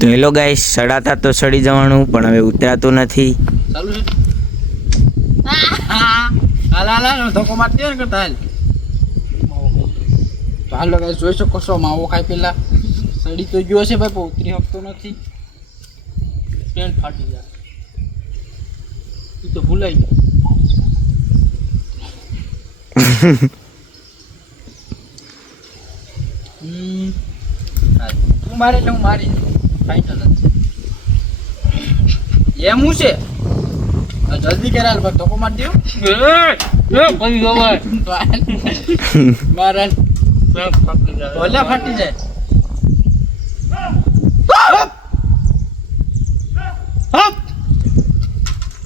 તો hello guys, સડાતા તો સડી જવાનું પણ હવે ઉતરાતું નથી. ચાલુ છે. હાલ ધક્કો મારતી ને કરતા હાલ. તો હાલો ગાઈસ, જોઈ શકો છો માવો ખાઈ પેલા સડી તો ગયો છે ભાઈ, પણ ઉતરી શકતો નથી. પેન્ટ ફાટી જાય, ઈ તો ભૂલાઈ ગયો. તું મારે એટલે હું મારી ફાઈનલ એમ હું છે. જલ્દી કરાલ ભાઈ, ધક્કો મારી દો. મારા ભલે ફાટી જાય.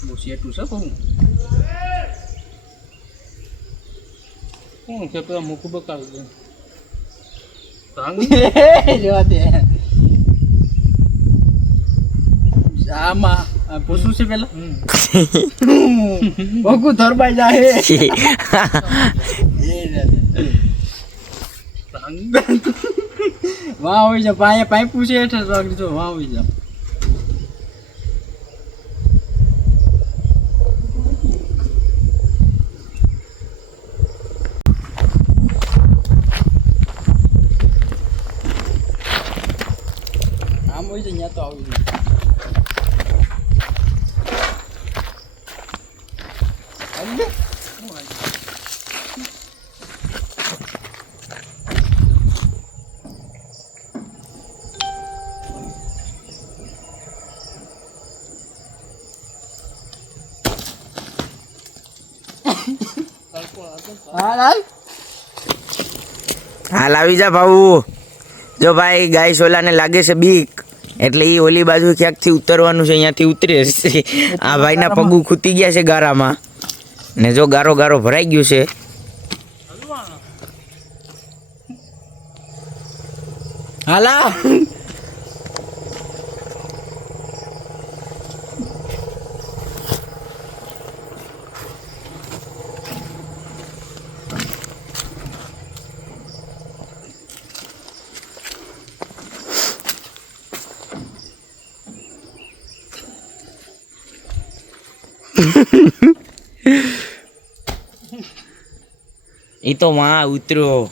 બહુ સેટું છે કહું. કોણ છે પેલા મુખ બકાવી દે. જવા દે. આમાં પૂછવું છે પેલા બકુ ધરબાઈ જાય. વાહ હોય છે પાય પાઇપ પૂછે એટલે જો વાહ હોય છે. આમ હોય છે ત્યાં તો આવી જાય. હાલ આવી જા ભાऊ. જો ભાઈ ગાય સોલાને લાગે છે બીક, એટલે એ ઓલી બાજુ ક્યાંકથી ઉતરવાનું છે, અહીંયાથી ઉતરે છે. આ ભાઈના પગું ખૂતી ગયા છે ગારામાં, ને જો ગારો ગારો ભરાઈ ગયું છે. હાલા એ તો વાં ઉતર્યો.